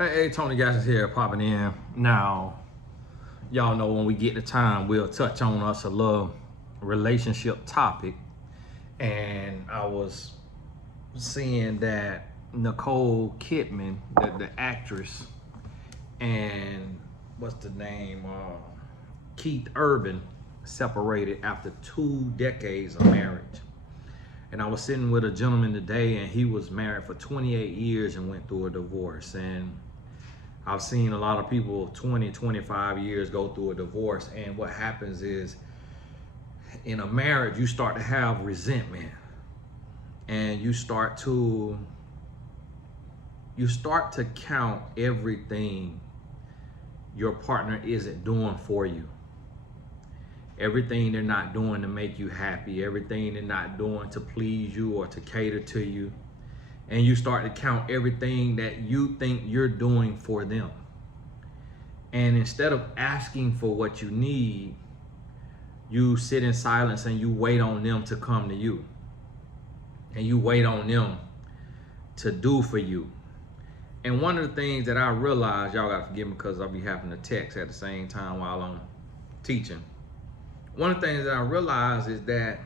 Hey, Tony Gas is here popping in. Now, y'all know when we get the time, we'll touch on us a little relationship topic. And I was seeing that Nicole Kidman, the actress, and what's the name? Keith Urban separated after 2 decades of marriage. And I was sitting with a gentleman today, and he was married for 28 years and went through a divorce. And I've seen a lot of people 20, 25 years go through a divorce. And what happens is, in a marriage, you start to have resentment. And you start to count everything your partner isn't doing for you. Everything they're not doing to make you happy, everything they're not doing to please you or to cater to you. And you start to count everything that you think you're doing for them. And instead of asking for what you need, you sit in silence and you wait on them to come to you. And you wait on them to do for you. And one of the things that I realized, y'all gotta forgive me because I'll be having to text at the same time while I'm teaching. One of the things that I realized is that,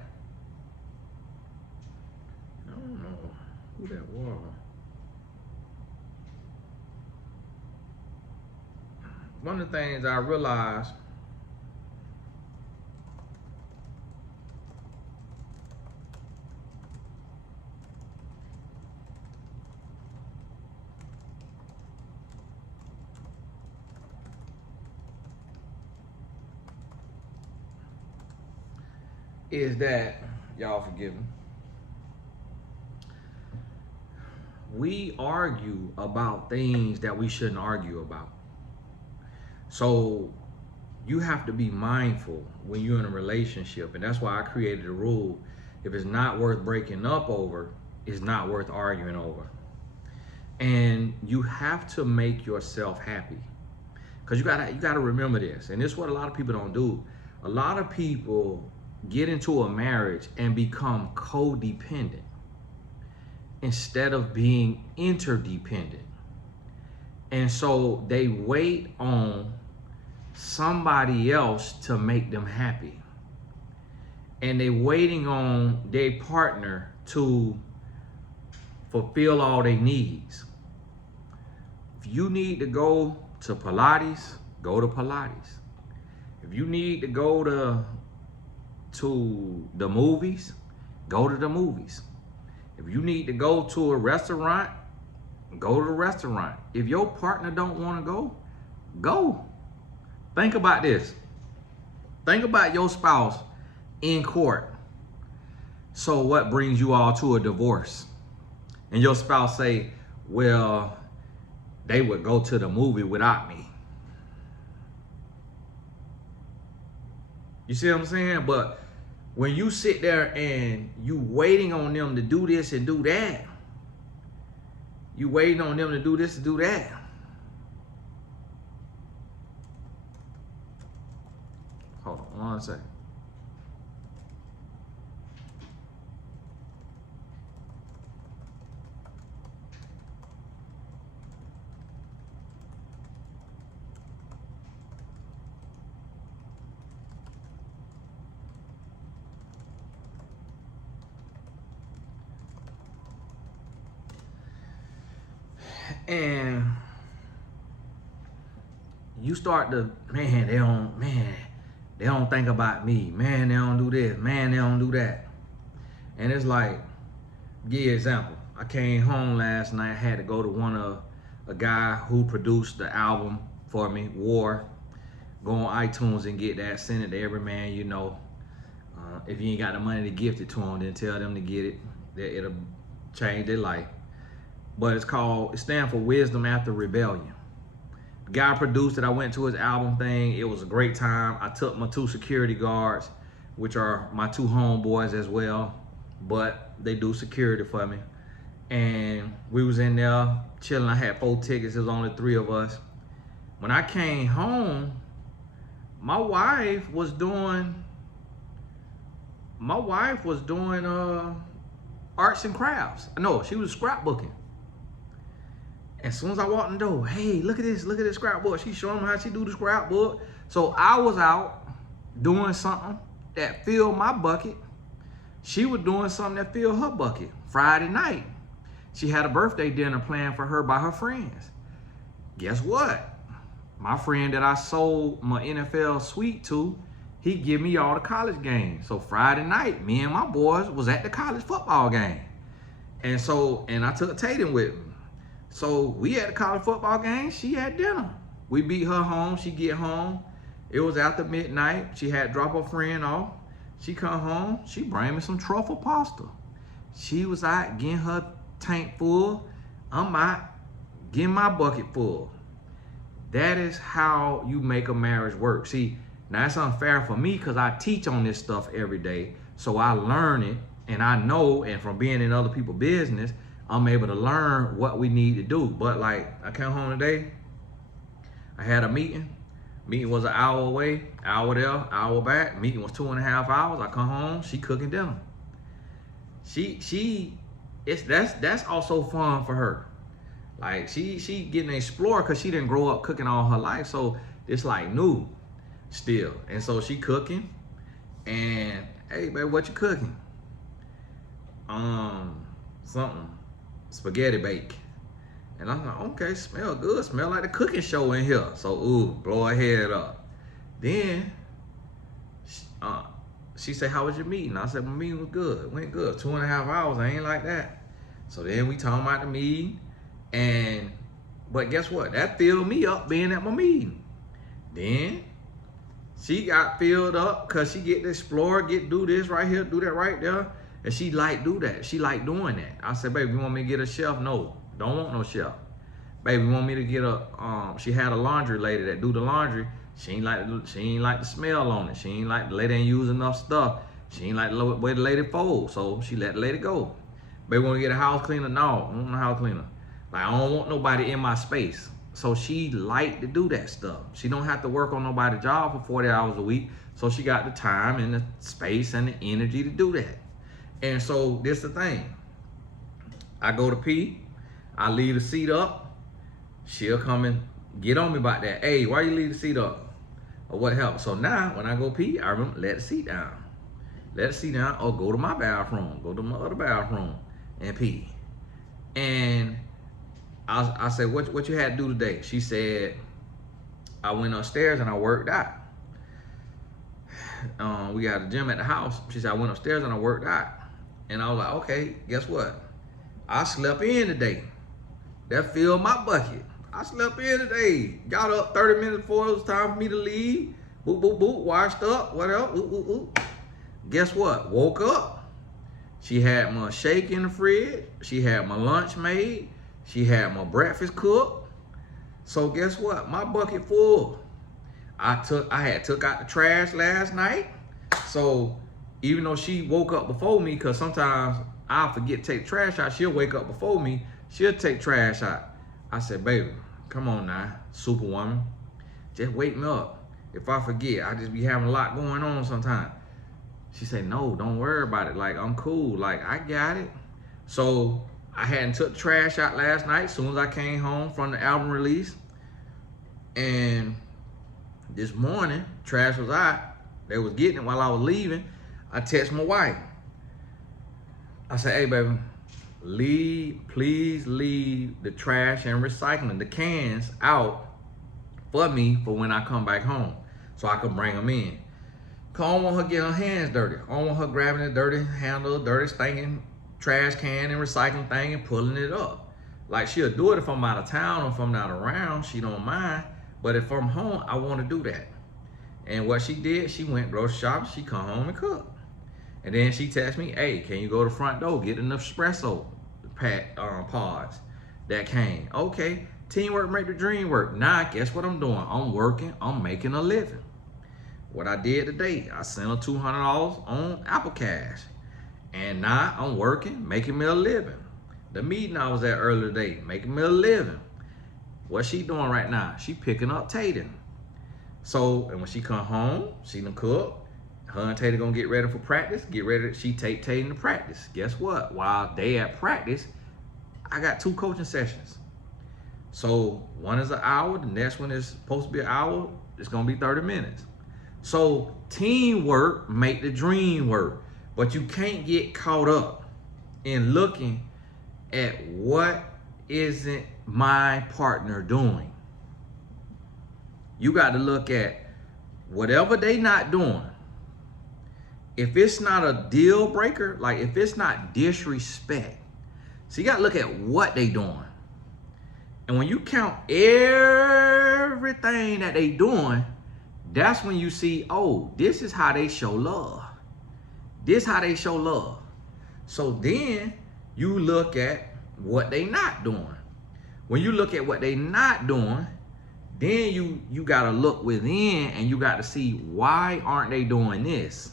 I don't know who that was. One of the things I realized is that, y'all forgive me, we argue about things that we shouldn't argue about. So you have to be mindful when you're in a relationship. And that's why I created a rule. If it's not worth breaking up over, it's not worth arguing over. And you have to make yourself happy. Because you gotta remember this. And this is what a lot of people don't do. A lot of people get into a marriage and become codependent instead of being interdependent. And so they wait on somebody else to make them happy. And they waiting on their partner to fulfill all their needs. If you need to go to Pilates, go to Pilates. If you need to go to the movies, go to the movies. If you need to go to a restaurant, go to the restaurant. If your partner don't want to go, go. Think about this. Think about your spouse in court. So what brings you all to a divorce? And your spouse say, well, they would go to the movie without me. You see what I'm saying? But when you sit there and you waiting on them to do this and do that, you waiting on them to do this and do that. Hold on 1 second. And you start to, they don't think about me. Man, they don't do this. Man, they don't do that. And it's like, give you an example. I came home last night. I had to go to a guy who produced the album for me, W.A.R. Go on iTunes and get that. Send it to every man you know. If you ain't got the money to gift it to them, then tell them to get it. It'll change their life. But it stands for Wisdom After Rebellion. The guy produced it. I went to his album thing. It was a great time. I took my 2 security guards, which are my 2 homeboys as well, but they do security for me. And we was in there chilling. I had 4 tickets. It was only 3 of us. When I came home, my wife was doing arts and crafts. No, she was scrapbooking. as soon as I walked in the door, hey, look at this scrapbook. She showing me how she do the scrapbook. So I was out doing something that filled my bucket. She was doing something that filled her bucket. Friday night, she had a birthday dinner planned for her by her friends. Guess what? My friend that I sold my NFL suite to, he give me all the college games. So Friday night, me and my boys was at the college football game. And I took Tatum with me. So we at the college football game, she had dinner. We beat her home, she get home. It was after midnight. She had drop her friend off. She come home, she bring me some truffle pasta. She was out getting her tank full. I'm out getting my bucket full. That is how you make a marriage work. See, now it's unfair for me because I teach on this stuff every day. So I learn it and I know, and from being in other people's business, I'm able to learn what we need to do. But like, I came home today, I had a meeting. Meeting was an hour away, hour there, hour back. Meeting was 2.5 hours. I come home, she cooking dinner. That's also fun for her. Like she getting to explore because she didn't grow up cooking all her life. So it's like new still. And so she cooking. And hey baby, what you cooking? Something. Spaghetti bake. And I'm like, okay, smell good. Smell like the cooking show in here. So ooh, blow her head up. Then she said, how was your meeting? I said, my meeting was good. It went good. 2.5 hours, I ain't like that. So then we talking about the meeting. But guess what? That filled me up being at my meeting. Then she got filled up because she get to explore, do this right here, do that right there. And she like do that. She like doing that. I said, baby, you want me to get a chef? No, don't want no chef. Baby, you want me to get she had a laundry lady that do the laundry. She ain't like the smell on it. She ain't like the lady ain't use enough stuff. She ain't like the way the lady fold. So she let the lady go. Baby, want to get a house cleaner? No, I don't want a house cleaner. Like, I don't want nobody in my space. So she like to do that stuff. She don't have to work on nobody's job for 40 hours a week. So she got the time and the space and the energy to do that. And so this the thing. I go to pee. I leave the seat up. She'll come and get on me about that. Hey, why you leave the seat up? Or what help? So now when I go pee, I remember let the seat down. Let the seat down or go to my bathroom. Go to my other bathroom and pee. And I said, what you had to do today? She said, I went upstairs and I worked out. We got a gym at the house. She said, I went upstairs and I worked out. And I was like, okay, guess what? I slept in today. That filled my bucket. I slept in today. Got up 30 minutes before it was time for me to leave. Boop, boop, boop, washed up, whatever. Ooh, ooh, ooh. Guess what? Woke up. She had my shake in the fridge. She had my lunch made. She had my breakfast cooked. So guess what? My bucket full. I had took out the trash last night. So even though she woke up before me, because sometimes I'll forget to take trash out, she'll wake up before me. She'll take trash out. I said, baby, come on now, superwoman. Just wake me up. If I forget, I just be having a lot going on sometimes. She said, no, don't worry about it. Like, I'm cool. Like, I got it. So I hadn't took the trash out last night as soon as I came home from the album release. And this morning, trash was out. They was getting it while I was leaving. I text my wife. I said, hey, baby, please leave the trash and recycling, the cans out for me for when I come back home so I can bring them in. Cause I don't want her getting her hands dirty. I don't want her grabbing the dirty handle, dirty stinking trash can and recycling thing and pulling it up. Like, she'll do it if I'm out of town or if I'm not around, she don't mind. But if I'm home, I want to do that. And what she did, she went grocery shopping, she come home and cook. And then she texted me, hey, can you go to the front door, get enough espresso pods that came. Okay, teamwork make the dream work. Now, guess what I'm doing? I'm working, I'm making a living. What I did today, I sent her $200 on Apple Cash. And now I'm working, making me a living. The meeting I was at earlier today, making me a living. What's she doing right now? She picking up Tatum. So, and when she come home, she done cook. Her and Tatum gonna get ready for practice. She take Tatum to practice. Guess what? While they at practice, I got 2 coaching sessions. So one is an hour, the next one is supposed to be an hour, it's gonna be 30 minutes. So teamwork make the dream work, but you can't get caught up in looking at what isn't my partner doing. You got to look at whatever they not doing. If it's not a deal breaker, like if it's not disrespect, so you got to look at what they doing. And when you count everything that they doing, that's when you see, oh, this is how they show love. This is how they show love. So then you look at what they not doing. When you look at what they not doing, then you got to look within and you got to see, why aren't they doing this?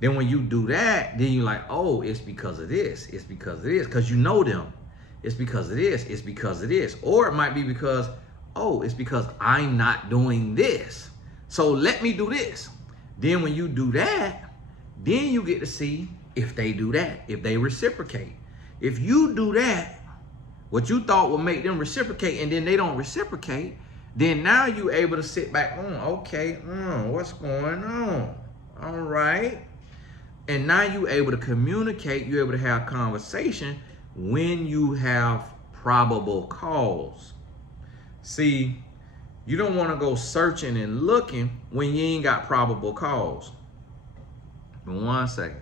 Then when you do that, then you're like, oh, it's because of this. It's because of this. Because you know them. It's because of this. It's because of this. Or it might be because, oh, it's because I'm not doing this. So let me do this. Then when you do that, then you get to see if they do that, if they reciprocate. If you do that, what you thought would make them reciprocate, and then they don't reciprocate, then now you're able to sit back, okay, what's going on? All right. And now you're able to communicate, you're able to have conversation when you have probable cause. See, you don't want to go searching and looking when you ain't got probable cause. 1 second.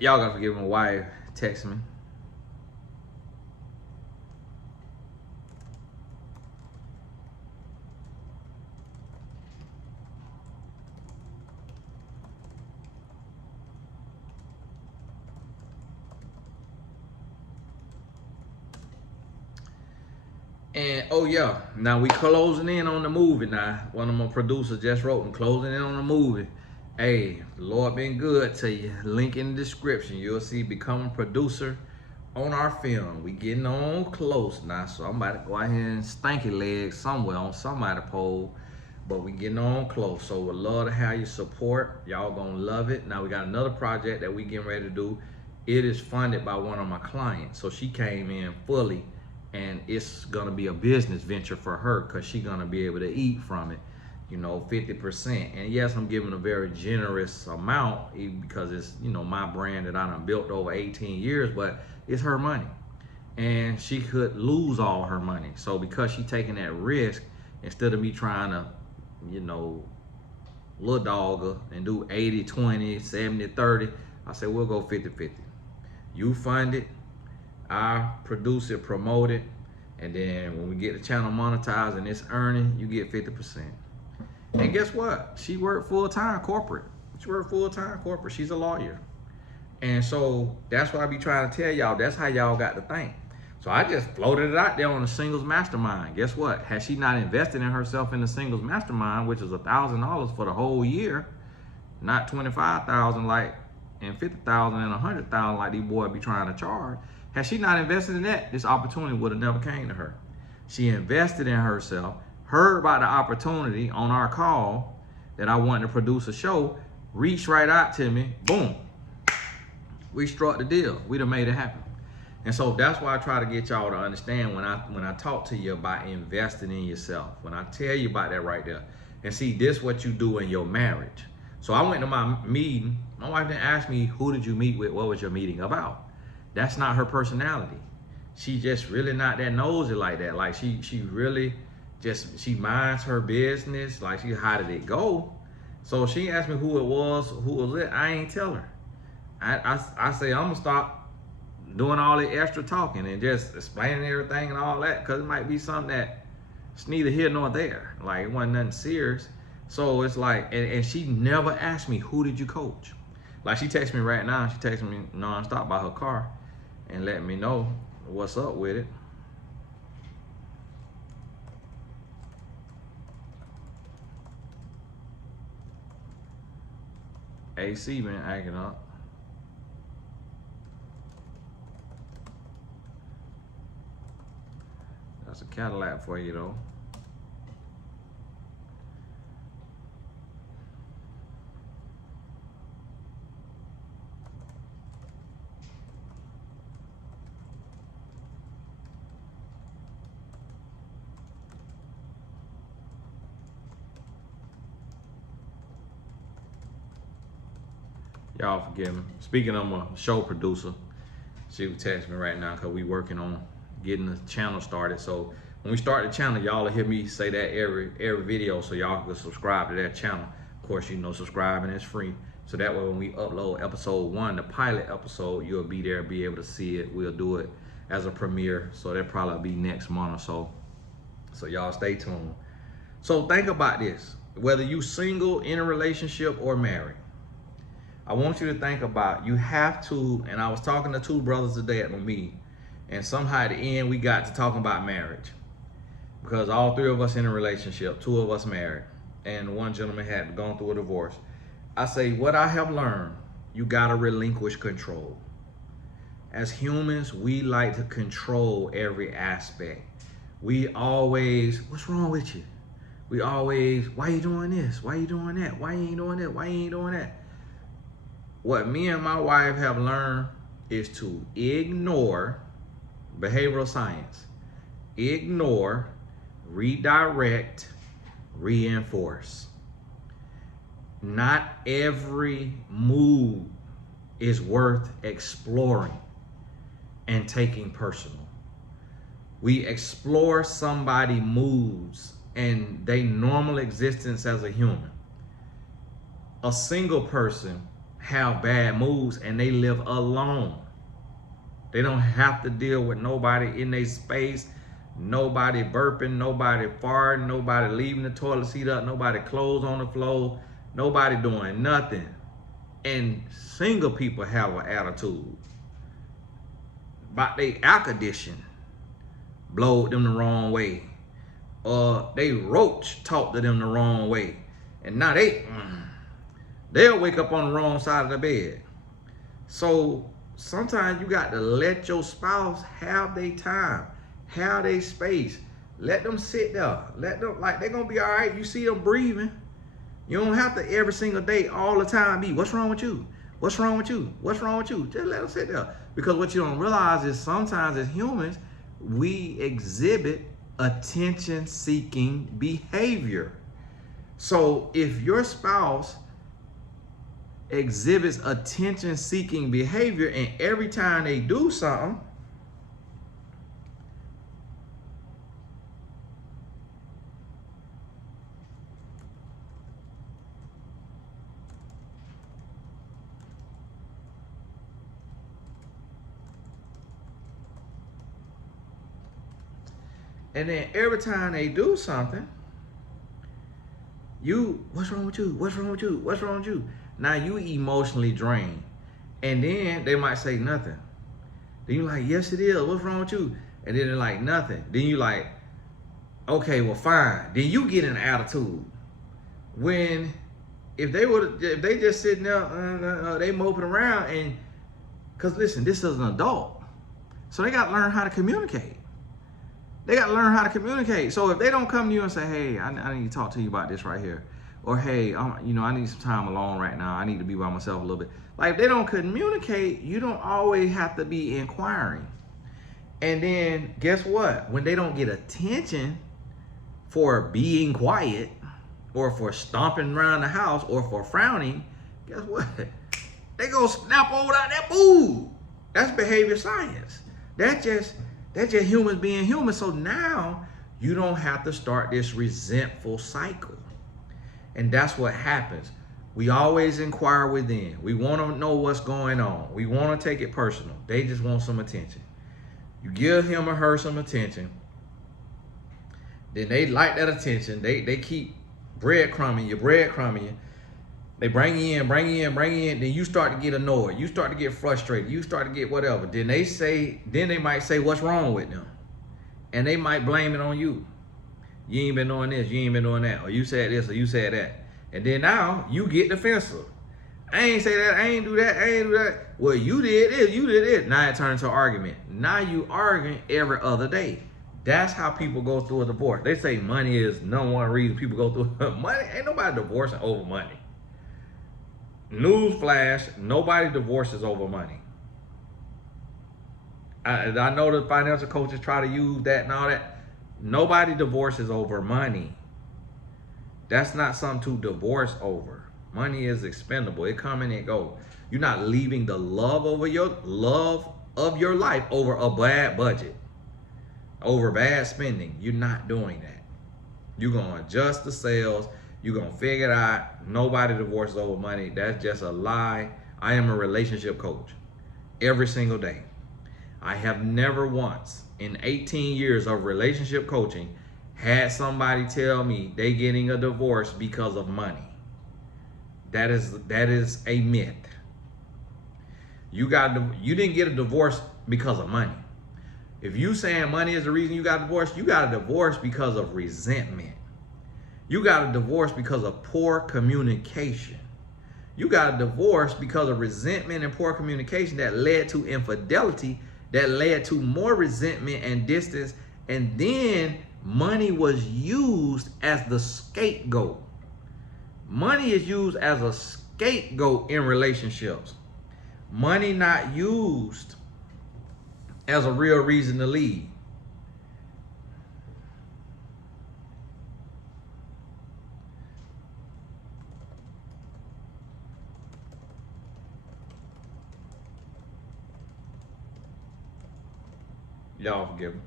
Y'all gotta forgive my wife text me. And oh yeah, now we closing in on the movie now. One of my producers just wrote and closing in on the movie. Hey, the Lord been good to you. Link in the description. You'll see become a producer on our film. We getting on close now, so I'm about to go out here and stanky legs somewhere on somebody's pole. But we getting on close, so we'd love to have your support. Y'all gonna love it. Now we got another project that we getting ready to do. It is funded by one of my clients, so she came in fully, and it's gonna be a business venture for her because she's gonna be able to eat from it. 50%. And yes, I'm giving a very generous amount because it's, my brand that I done built over 18 years, but it's her money. And she could lose all her money. So because she's taking that risk, instead of me trying to, little dog her and do 80-20, 70-30, I said, we'll go 50-50. You fund it, I produce it, promote it, and then when we get the channel monetized and it's earning, you get 50%. And guess what? She worked full-time corporate. She's a lawyer. And so that's what I be trying to tell y'all. That's how y'all got to think. So I just floated it out there on the singles mastermind. Guess what? Had she not invested in herself in the singles mastermind, which is $1,000 for the whole year, not $25,000 like, and $50,000 and $100,000 like these boys be trying to charge. Had she not invested in that, this opportunity would have never came to her. She invested in herself, heard about the opportunity on our call that I wanted to produce a show, reached right out to me, boom. We struck the deal. We done made it happen. And so that's why I try to get y'all to understand when I talk to you about investing in yourself, when I tell you about that right there. And see, this what you do in your marriage. So I went to my meeting. My wife didn't ask me, who did you meet with? What was your meeting about? That's not her personality. She just really not that nosy like that. Like she really just, she minds her business. Like how did it go? So she asked me who it was it. I ain't tell her. I say, I'm gonna stop doing all the extra talking and just explaining everything and all that, because it might be something that it's neither here nor there. Like it wasn't nothing serious. So it's like, and she never asked me, who did you coach? Like she texts me right now. She texts me nonstop by her car and letting me know what's up with it. AC been acting up. That's a Cadillac for you though. Y'all forgive me. Speaking of my show producer, she would text me right now because we working on getting the channel started. So when we start the channel, y'all will hear me say that every video, so y'all can subscribe to that channel. Of course, you know subscribing is free. So that way when we upload episode 1, the pilot episode, you'll be there, be able to see it. We'll do it as a premiere. So that'll probably be next month or so. So y'all stay tuned. So think about this. Whether you single, in a relationship, or married, I want you to think about, you have to, and I was talking to 2 brothers today at my meeting, and somehow at the end we got to talking about marriage. Because all 3 of us in a relationship, 2 of us married, and 1 gentleman had gone through a divorce. I say, what I have learned, you gotta relinquish control. As humans, we like to control every aspect. We always, what's wrong with you? We always, why you doing this? Why you doing that? Why you ain't doing that? Why you ain't doing that? What me and my wife have learned is to ignore behavioral science. Ignore, redirect, reinforce. Not every move is worth exploring and taking personal. We explore somebody's moves and their normal existence as a human. A single person have bad moves and they live alone. They don't have to deal with nobody in their space, nobody burping, nobody farting, nobody leaving the toilet seat up, nobody clothes on the floor, nobody doing nothing. And single people have an attitude about their air condition blowed them the wrong way, or they roach talked to them the wrong way, and now they'll wake up on the wrong side of the bed. So sometimes you got to let your spouse have their time, have their space. Let them sit there. Let them, like, they're gonna be all right. You see them breathing. You don't have to every single day, all the time be, what's wrong with you? What's wrong with you? What's wrong with you? Just let them sit there. Because what you don't realize is sometimes as humans, we exhibit attention-seeking behavior. So if your spouse exhibits attention-seeking behavior and every time they do something, and then every time they do something, what's wrong with you? What's wrong with you? What's wrong with you? Now you emotionally drained. And then they might say nothing. Then you like, yes it is, what's wrong with you? And then they're like, nothing. Then you like, okay, well fine. Then you get an attitude. When, if they just sitting there, they moping around, and, cause listen, this is an adult. So they gotta learn how to communicate. They got to learn how to communicate. So if they don't come to you and say, hey, I need to talk to you about this right here. Or, hey, I need some time alone right now. I need to be by myself a little bit. Like, if they don't communicate, you don't always have to be inquiring. And then guess what? When they don't get attention for being quiet, or for stomping around the house, or for frowning, guess what? They gonna snap over that boo. That's behavior science. That's just humans being human. So now you don't have to start this resentful cycle. And that's what happens. We always inquire within. We want to know what's going on. We want to take it personal. They just want some attention. You give him or her some attention. Then they like that attention. They keep breadcrumbing you. They bring you in. Then you start to get annoyed. You start to get frustrated. You start to get whatever. Then they might say, what's wrong with them? And they might blame it on you. You ain't been doing this. You ain't been doing that. Or you said this or you said that. And then now you get defensive. I ain't say that, I ain't do that, I ain't do that. Well, you did this, you did it. Now it turned into an argument. Now you arguing every other day. That's how people go through a divorce. They say money is number one reason people go through money. Ain't nobody divorcing over money. Newsflash, nobody divorces over money. I know the financial coaches try to use that and all that. Nobody divorces over money. That's not something to divorce over. Money is expendable. It come and it go. You're not leaving the love of your life over a bad budget, over bad spending. You're not doing that. You're going to adjust the sales. You're going to figure it out. Nobody divorces over money. That's just a lie. I am a relationship coach every single day. I have never once in 18 years of relationship coaching had somebody tell me they getting a divorce because of money. That is a myth. You didn't get a divorce because of money. If you saying money is the reason you got divorced, you got a divorce because of resentment. You got a divorce because of poor communication. You got a divorce because of resentment and poor communication that led to infidelity, that led to more resentment and distance, and then money was used as the scapegoat. Money is used as a scapegoat in relationships. Money not used as a real reason to leave. Y'all forgive me.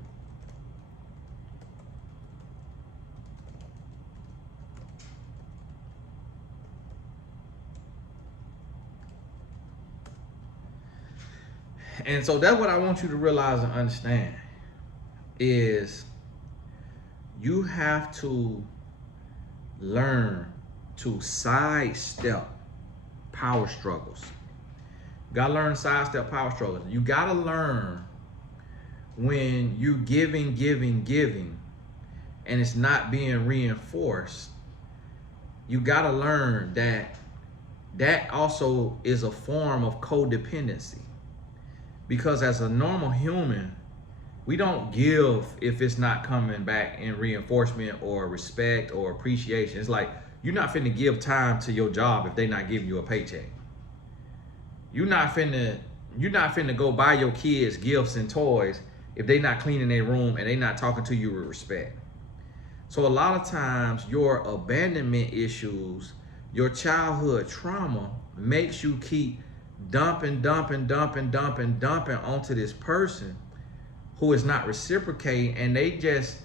And so that's what I want you to realize and understand is you have to learn to sidestep power struggles. You gotta learn to sidestep power struggles. You gotta learn when you giving, and it's not being reinforced. You gotta learn that also is a form of codependency. Because as a normal human, we don't give if it's not coming back in reinforcement or respect or appreciation. It's like, you're not finna give time to your job if they're not giving you a paycheck. You're not finna go buy your kids gifts and toys if they're not cleaning their room and they're not talking to you with respect. So a lot of times your abandonment issues, your childhood trauma makes you keep dumping onto this person who is not reciprocating, and they just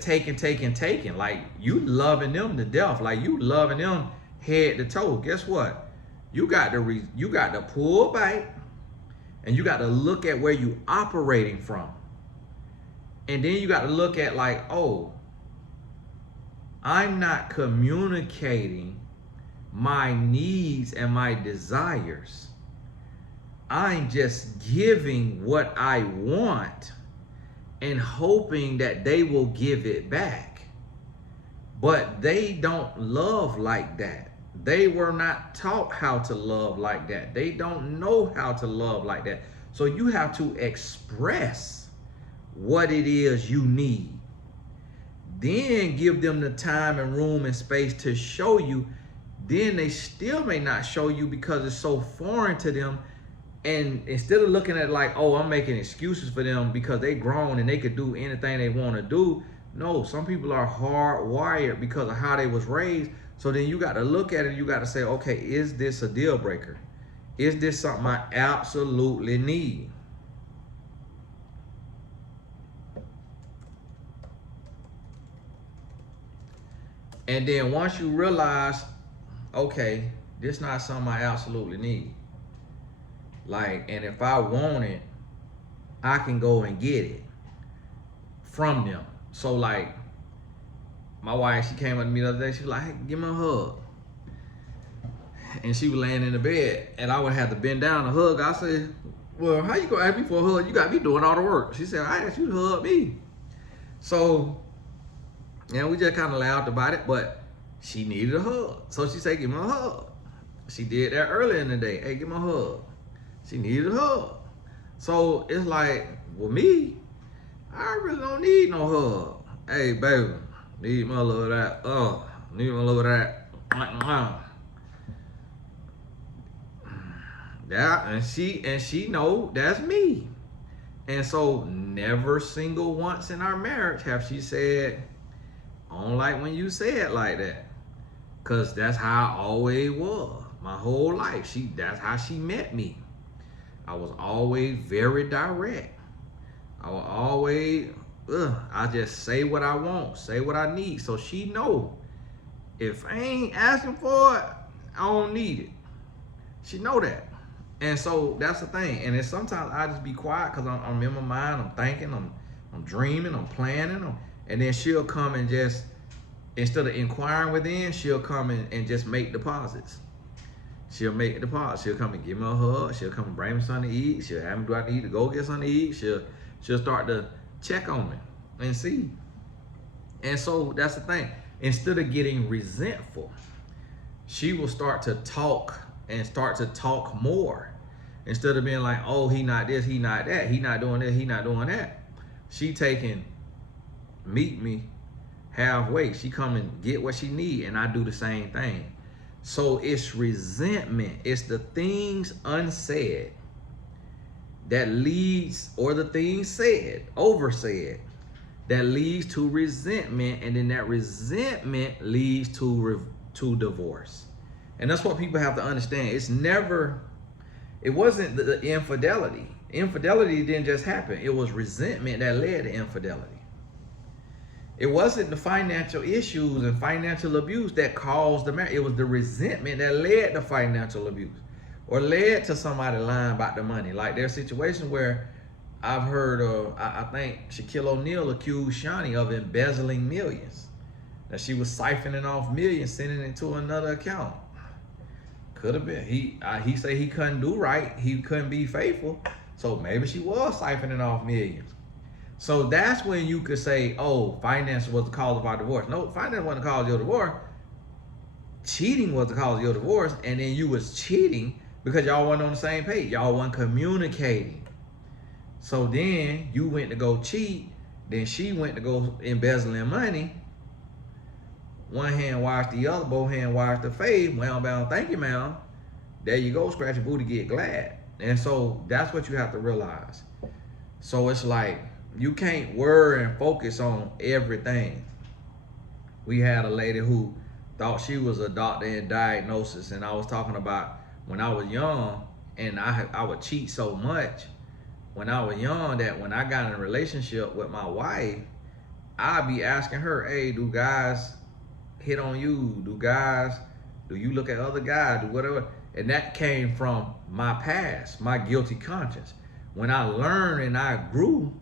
taking. Like, you loving them to death, like you loving them head to toe. Guess what? You got to pull back, and you got to look at where you operating from, and then you got to look at like, oh, I'm not communicating my needs and my desires. I'm just giving what I want and hoping that they will give it back. But they don't love like that. They were not taught how to love like that. They don't know how to love like that. So you have to express what it is you need. Then give them the time and room and space to show you. Then they still may not show you because it's so foreign to them. And instead of looking at it like, oh, I'm making excuses for them because they grown and they could do anything they want to do. No, some people are hardwired because of how they was raised. So then you got to look at it. You got to say, okay, is this a deal breaker? Is this something I absolutely need? And then once you realize, okay, this not something I absolutely need. Like, and if I want it, I can go and get it from them. So like, my wife, she came up to me the other day, she was like, hey, give me a hug. And she was laying in the bed, and I would have to bend down to hug. I said, well, how you gonna ask me for a hug? You got me doing all the work. She said, I asked you to hug me. So, and we just kind of laughed about it, but she needed a hug. So she said, give me a hug. She did that earlier in the day. Hey, give me a hug. She needed a hug. So it's like, with me, I really don't need no hug. Hey, baby, need my little of that. Need my little of that. Yeah, and she know that's me. And so never single once in our marriage have she said, I don't like when you say it like that. Cause that's how I always was. My whole life. That's how she met me. I was always very direct. I was always, I just say what I want, say what I need. So she know if I ain't asking for it, I don't need it. She know that. And so that's the thing. And then sometimes I just be quiet because I'm in my mind, I'm thinking, I'm dreaming, I'm planning. And then she'll come and just, instead of inquiring within, she'll come and just make deposits. She'll make a deposit. She'll come and give me a hug. She'll come and bring me something to eat. She'll have me, do I need to go get something to eat? She'll start to check on me and see. And so that's the thing. Instead of getting resentful, she will start to talk and start to talk more. Instead of being like, oh, he not this, he not that, he not doing this, he not doing that. She meet me halfway. She come and get what she need, and I do the same thing. So it's resentment. It's the things unsaid that leads, or the things said, oversaid, that leads to resentment, and then that resentment leads to divorce. And that's what people have to understand. It wasn't the infidelity. Infidelity didn't just happen. It was resentment that led to infidelity. It wasn't the financial issues and financial abuse that caused the marriage. It was the resentment that led to financial abuse, or led to somebody lying about the money. Like there's situations where I've heard of, I think Shaquille O'Neal accused Shani of embezzling millions. That she was siphoning off millions, sending it to another account. Could have been. He said he couldn't do right. He couldn't be faithful. So maybe she was siphoning off millions. So that's when you could say, oh, finance was the cause of our divorce. No, finance wasn't the cause of your divorce. Cheating was the cause of your divorce. And then you was cheating because y'all weren't on the same page. Y'all weren't communicating. So then you went to go cheat. Then she went to go embezzling money. One hand wash the other, both hand wash the face. Well bound, thank you, ma'am. There you go, scratch your booty, get glad. And so that's what you have to realize. So it's like, you can't worry and focus on everything. We had a lady who thought she was a doctor in diagnosis, and I was talking about when I was young, and I would cheat so much when I was young that when I got in a relationship with my wife, I'd be asking her, hey, do guys hit on you? Do you look at other guys? Do whatever? And that came from my past, my guilty conscience. When I learned and I grew,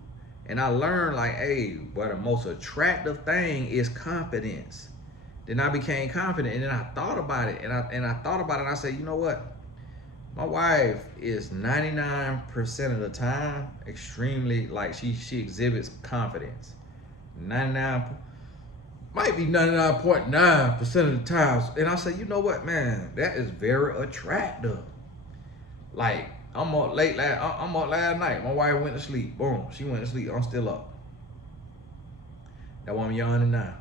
and I learned like, hey, but the most attractive thing is confidence. Then I became confident, and then I thought about it, and I thought about it, and I said, you know what? My wife is 99% of the time extremely, like she exhibits confidence. 99, might be 99.9% of the times. And I said, you know what, man, that is very attractive. Like, I'm up last night. My wife went to sleep. Boom, she went to sleep. I'm still up. That's why I'm yawning now.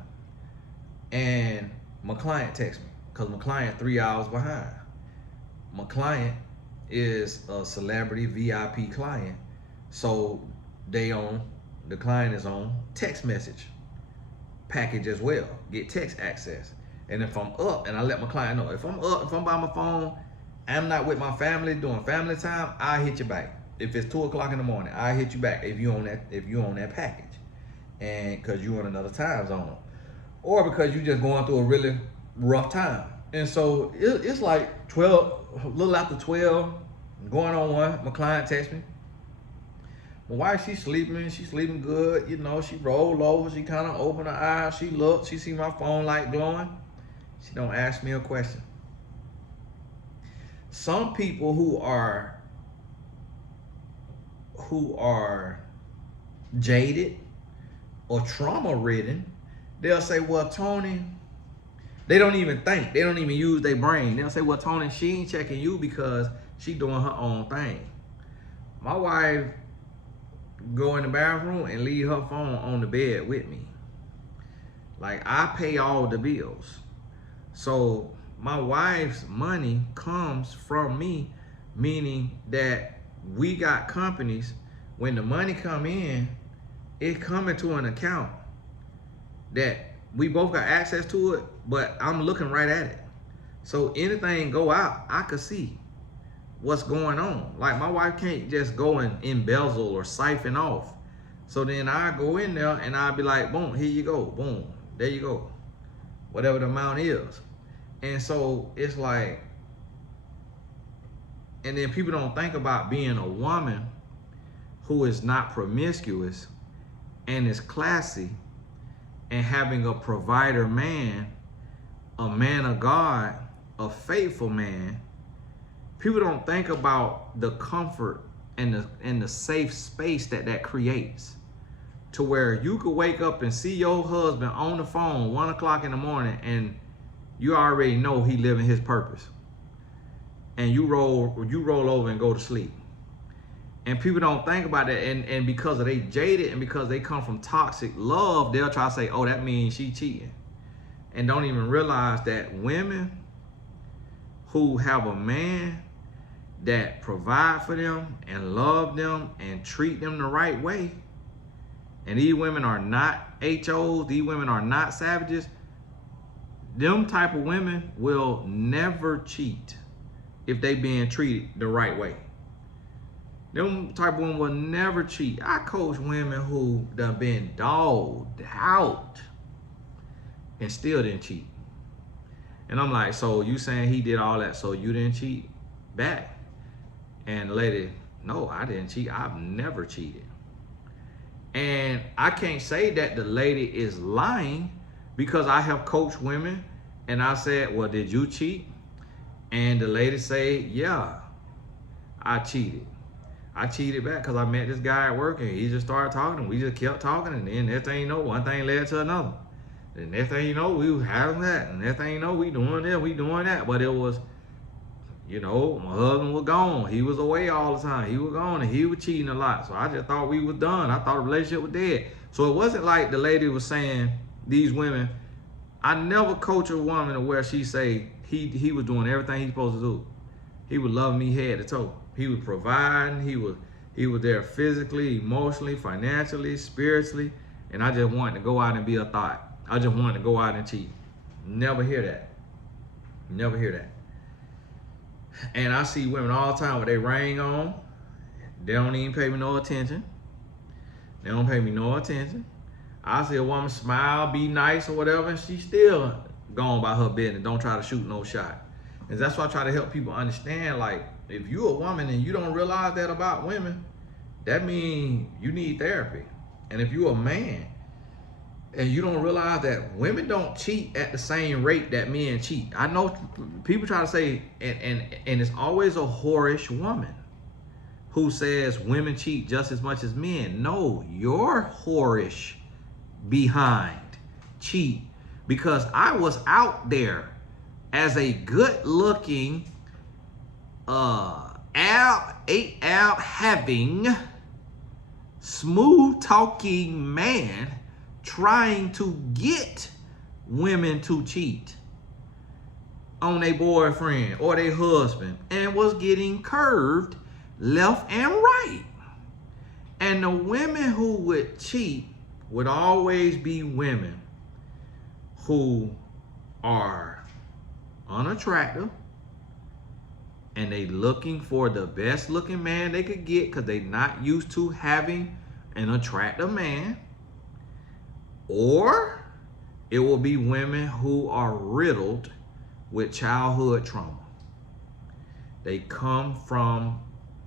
And my client texts me, because my client 3 hours behind. My client is a celebrity VIP client. So the client is on text message package as well. Get text access. And if I'm up, and I let my client know, if I'm up, if I'm by my phone, I'm not with my family doing family time, I hit you back. If it's 2 o'clock in the morning, I hit you back if you on that package, and because you on another time zone, or because you just going through a really rough time. And so it's like 12, a little after 12, going on 1. My client texts me. My wife, she's sleeping good. You know, she rolled over, she kind of opened her eyes, she looked, she see my phone light glowing. She don't ask me a question. Some people who are jaded or trauma ridden, they'll say, well, Tony, They don't even think. They don't even use their brain. They'll say, well, Tony, she ain't checking you because she doing her own thing. My wife go in the bathroom and leave her phone on the bed with me. Like, I pay all the bills. So my wife's money comes from me, meaning that we got companies. When the money come in, it come into an account that we both got access to it, but I'm looking right at it. So anything go out, I could see what's going on. Like, my wife can't just go and embezzle or siphon off. So then I go in there and I'll be like, boom, here you go, boom, there you go, whatever the amount is. And so it's like, and then people don't think about being a woman who is not promiscuous and is classy and having a provider man, a man of God, a faithful man. People don't think about the comfort and the safe space that creates, to where you could wake up and see your husband on the phone 1 o'clock in the morning and you already know he living his purpose, and you roll over and go to sleep. And people don't think about that, and because they jaded and because they come from toxic love, they'll try to say, oh, that means she cheating, and don't even realize that women who have a man that provide for them and love them and treat them the right way, and these women are not HOs, these women are not savages, them type of women will never cheat if they being treated the right way. Them type of women will never cheat. I coach women who done been dogged out and still didn't cheat. And I'm like, so you saying he did all that so you didn't cheat back? And the lady, no, I didn't cheat. I've never cheated. And I can't say that the lady is lying, because I have coached women and I said, well, did you cheat? And the lady say, yeah, I cheated. I cheated back because I met this guy at work and he just started talking. We just kept talking, and then next thing you know, one thing led to another. The next thing you know, we was having that. And next thing you know, we doing this, we doing that. But it was, you know, my husband was gone. He was away all the time. He was gone and he was cheating a lot. So I just thought we was done. I thought the relationship was dead. So it wasn't like the lady was saying, these women, I never coach a woman to where she say he was doing everything he's supposed to do. He was loving me head to toe. He was providing. He was there physically, emotionally, financially, spiritually. And I just wanted to go out and be a thought. I just wanted to go out and cheat. Never hear that. Never hear that. And I see women all the time with their ring on. They don't even pay me no attention. They don't pay me no attention. I see a woman smile, be nice or whatever, and she still gone by her business. Don't try to shoot no shot. And that's why I try to help people understand, like, if you a woman and you don't realize that about women, that means you need therapy. And if you a man and you don't realize that women don't cheat at the same rate that men cheat. I know people try to say, and it's always a whorish woman who says women cheat just as much as men. No, you're whorish behind cheat, because I was out there as a good looking ab having smooth talking man trying to get women to cheat on their boyfriend or their husband, and was getting curved left and right. And the women who would cheat would always be women who are unattractive, and they looking for the best looking man they could get because they not used to having an attractive man. Or it will be women who are riddled with childhood trauma. They come from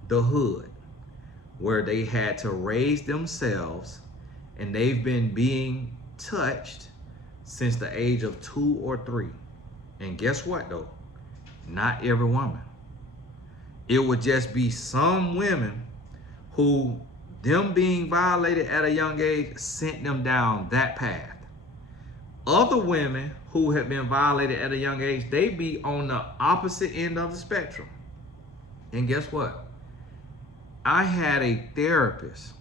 the hood where they had to raise themselves, and they've been being touched since the age of 2 or 3. And guess what though? Not every woman. It would just be some women who, them being violated at a young age, sent them down that path. Other women who have been violated at a young age, they be on the opposite end of the spectrum. And guess what? I had a therapist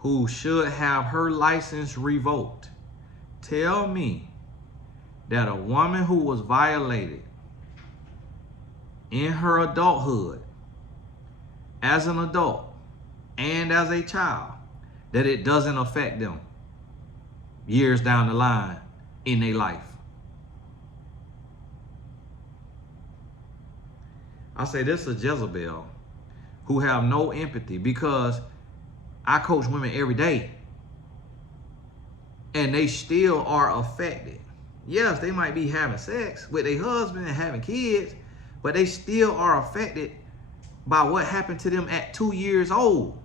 who should have her license revoked tell me that a woman who was violated in her adulthood, as an adult and as a child, that it doesn't affect them years down the line in their life. I say this is a Jezebel who have no empathy, because I coach women every day and they still are affected. Yes, they might be having sex with their husband and having kids, but they still are affected by what happened to them at 2 years old,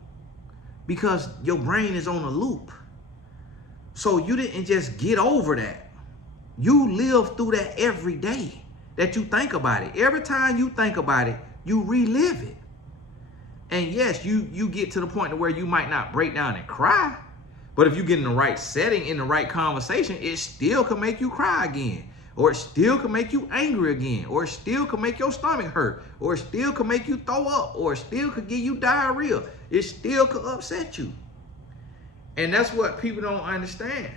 because your brain is on a loop. So you didn't just get over that. You live through that every day that you think about it. Every time you think about it, you relive it. And yes, you get to the point where you might not break down and cry, but if you get in the right setting, in the right conversation, it still can make you cry again, or it still can make you angry again, or it still can make your stomach hurt, or it still can make you throw up, or it still could give you diarrhea. It still could upset you. And that's what people don't understand.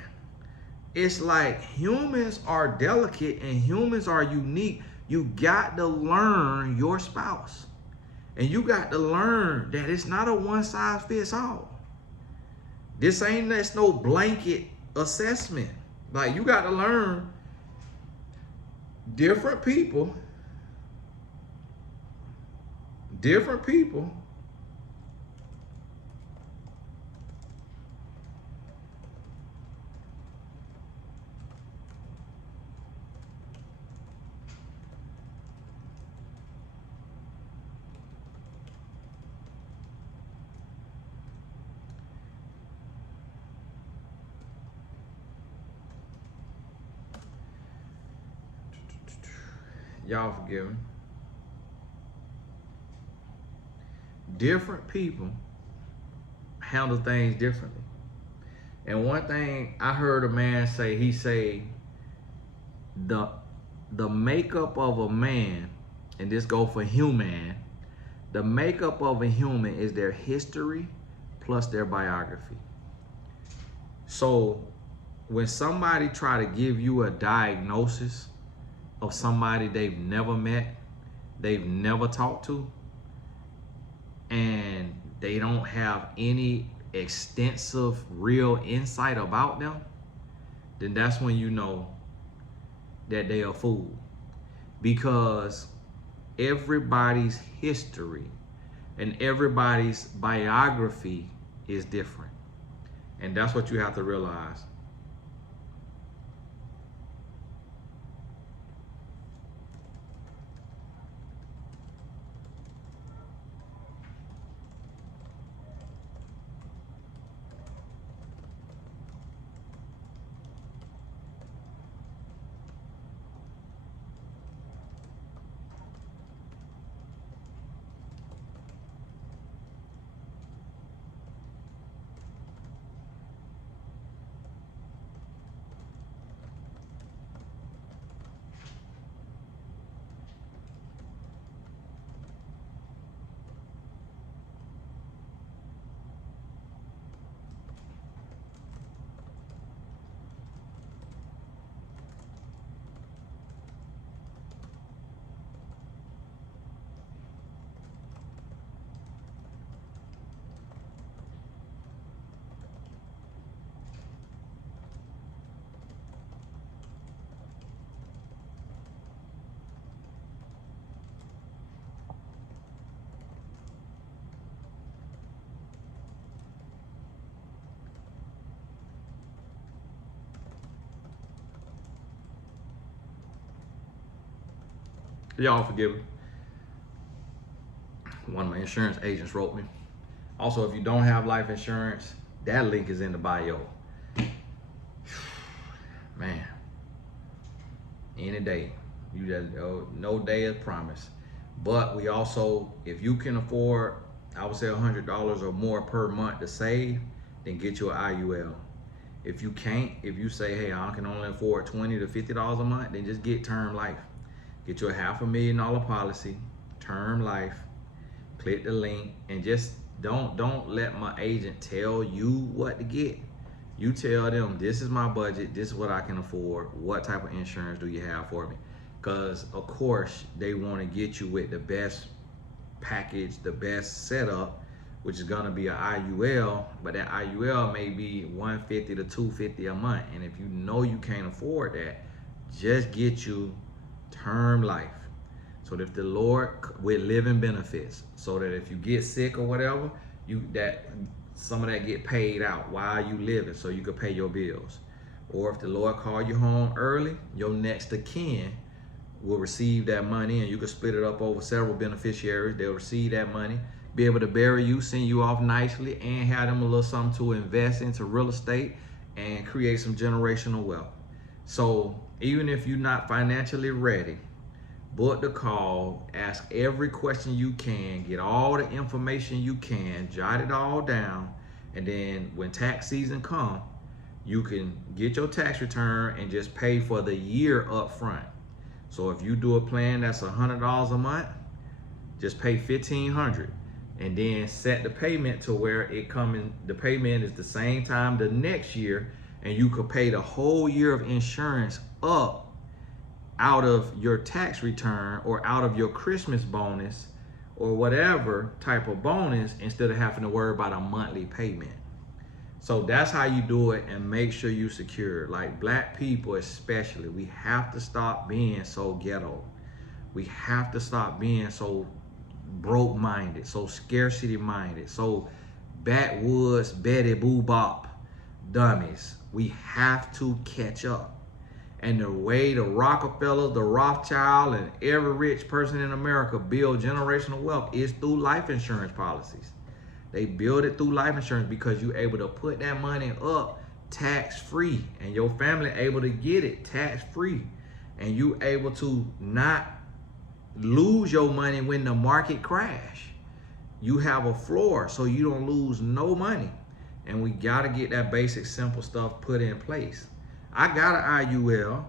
It's like humans are delicate and humans are unique. You got to learn your spouse. And you got to learn that it's not a one size fits all. That's no blanket assessment. Like, you got to learn different people y'all forgive me. Different people handle things differently. And one thing I heard a man say, he say, the makeup of a man, and this go for human, the makeup of a human is their history plus their biography. So when somebody try to give you a diagnosis of somebody they've never met, they've never talked to, and they don't have any extensive real insight about them, then that's when you know that they are a fool. Because everybody's history and everybody's biography is different. And that's what you have to realize. Y'all forgive me. One of my insurance agents wrote me. Also, if you don't have life insurance, that link is in the bio. Man, any day. You just no day is promised. But we also, if you can afford, I would say $100 or more per month to save, then get your IUL. If you can't, if you say, hey, I can only afford $20 to $50 a month, then just get term life. Get you a $500,000 policy, term life. Click the link, and just don't let my agent tell you what to get. You tell them, this is my budget, this is what I can afford, what type of insurance do you have for me? Because of course they want to get you with the best package, the best setup, which is gonna be an IUL, but that IUL may be $150 to $250 a month. And if you know you can't afford that, just get you term life. So that if the Lord, with living benefits, so that if you get sick or whatever, some of that get paid out while you living, so you can pay your bills. Or if the Lord call you home early, your next of kin will receive that money, and you can split it up over several beneficiaries. They'll receive that money, be able to bury you, send you off nicely, and have them a little something to invest into real estate and create some generational wealth. So even if you're not financially ready, book the call, ask every question you can, get all the information you can, jot it all down, and then when tax season comes, you can get your tax return and just pay for the year up front. So if you do a plan that's $100 a month, just pay $1,500, and then set the payment to where the payment is the same time the next year, and you could pay the whole year of insurance up out of your tax return or out of your Christmas bonus or whatever type of bonus, instead of having to worry about a monthly payment. So that's how you do it, and make sure you secure. Like black people especially, we have to stop being so ghetto. We have to stop being so broke minded, so scarcity minded, so backwoods Betty Boo Bop dummies. We have to catch up. And the way the Rockefellers, the Rothschild, and every rich person in America build generational wealth is through life insurance policies. They build it through life insurance because you're able to put that money up tax-free, and your family able to get it tax-free, and you able to not lose your money when the market crash. You have a floor, so you don't lose no money. And we gotta get that basic simple stuff put in place. I got an IUL.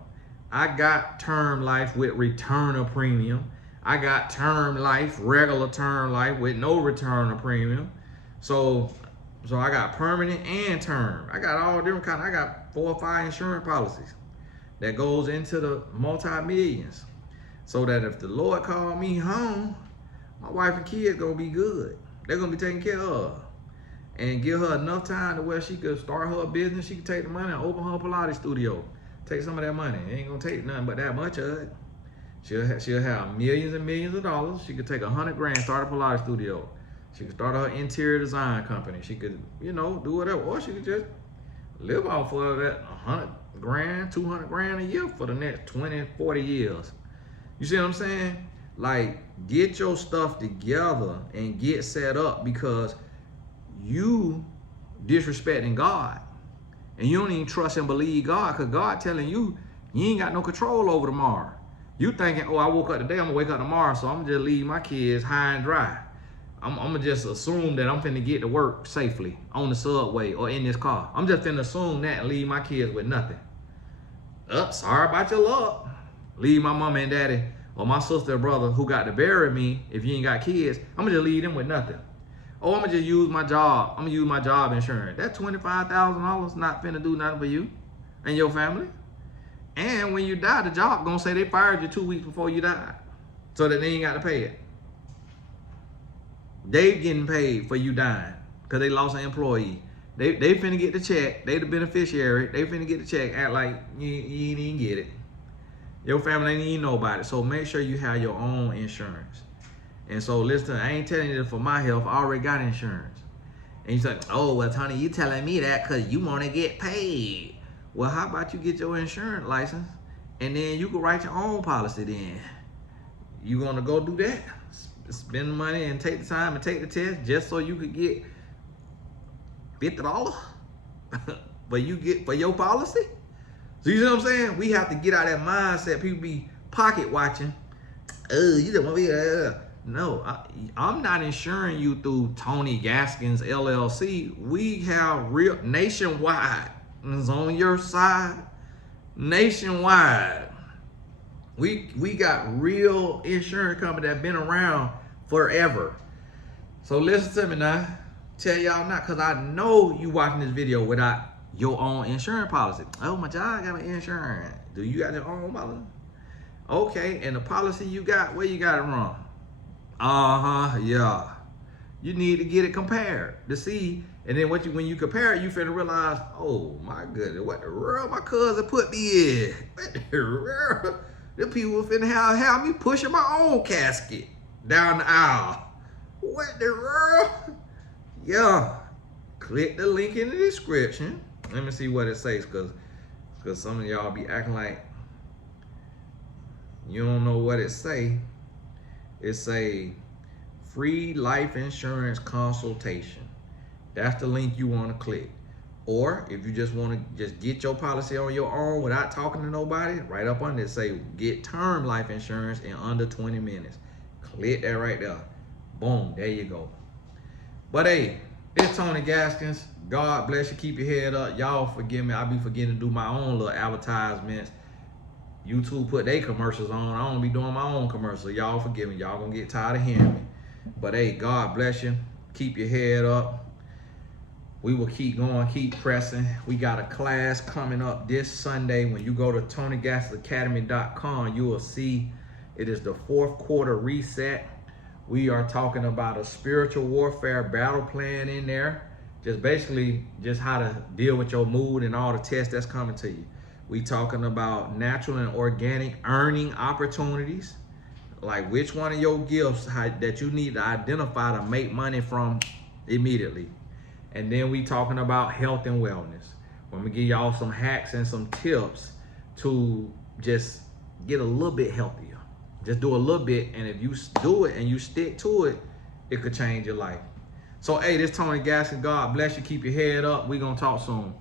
I got term life with return of premium. I got term life, regular term life with no return of premium. So I got permanent and term. I got all different kind. I got 4 or 5 insurance policies that goes into the multi-millions. So that if the Lord called me home, my wife and kids gonna be good. They're gonna be taken care of. And give her enough time to where she could start her business. She could take the money and open her Pilates studio. Take some of that money. It ain't gonna take nothing but that much of it. She'll have millions and millions of dollars. She could take $100,000, start a Pilates studio. She could start her interior design company. She could, do whatever. Or she could just live off of that $100,000, $200,000 a year for the next 20, 40 years. You see what I'm saying? Like, get your stuff together and get set up, because you disrespecting God, and you don't even trust and believe God, because God telling you ain't got no control over tomorrow. You thinking, oh, I woke up today, I'm gonna wake up tomorrow, so I'm gonna just leave my kids high and dry. I'm gonna just assume that I'm finna get to work safely on the subway or in this car. I'm just finna assume that and leave my kids with nothing. Sorry about your luck. Leave my mama and daddy or my sister or brother who got to bury me if you ain't got kids. I'm gonna just leave them with nothing. Oh, I'm gonna just use my job. I'm gonna use my job insurance. That $25,000 not finna do nothing for you and your family. And when you die, the job gonna say they fired you 2 weeks before you died, so that they ain't got to pay it. They getting paid for you dying because they lost an employee. They finna get the check. They the beneficiary. They finna get the check. Act like you ain't even get it. Your family ain't even know about it. So make sure you have your own insurance. And so listen, I ain't telling you for my health. I already got insurance. And you say, oh, well, Tony, you telling me that because you want to get paid. Well, how about you get your insurance license, and then you can write your own policy then. You gonna go do that? Spend money and take the time and take the test just so you could get $50 but you get for your policy? So you see what I'm saying? We have to get out of that mindset. People be pocket watching. Oh, you don't want me. No, I'm not insuring you through Tony Gaskins LLC. We have real nationwide. is on your side nationwide. We got real insurance company that been around forever. So listen to me now. Tell y'all not, because I know you watching this video without your own insurance policy. Oh, my job got my insurance. Do you got your own policy? Okay, and the policy you got, where you got it wrong? Yeah. You need to get it compared to see, and then when you compare it, you finna realize, oh my goodness, what the world my cousin put me in? What the world? The people finna have me pushing my own casket down the aisle. What the world? Yeah. Click the link in the description. Let me see what it says, cause some of y'all be acting like you don't know what it say. It say free life insurance consultation. That's the link you want to click. Or if you just want to just get your policy on your own without talking to nobody, right up under it say get term life insurance in under 20 minutes. Click that right there. Boom, there you go. But hey, it's Tony Gaskins. God bless you. Keep your head up. Y'all forgive me. I be forgetting to do my own little advertisements. YouTube put their commercials on. I don't be doing my own commercials. Y'all forgive me. Y'all gonna get tired of hearing me. But hey, God bless you. Keep your head up. We will keep going, keep pressing. We got a class coming up this Sunday. When you go to TonyGaskisAcademy.com, you will see it is the 4th quarter reset. We are talking about a spiritual warfare battle plan in there. Just basically just how to deal with your mood and all the tests that's coming to you. We talking about natural and organic earning opportunities, like which one of your gifts that you need to identify to make money from immediately. And then we talking about health and wellness. I'm gonna give y'all some hacks and some tips to just get a little bit healthier. Just do a little bit, and if you do it and you stick to it, it could change your life. So hey, this Tony Gaskins. God bless you. Keep your head up. We gonna talk soon.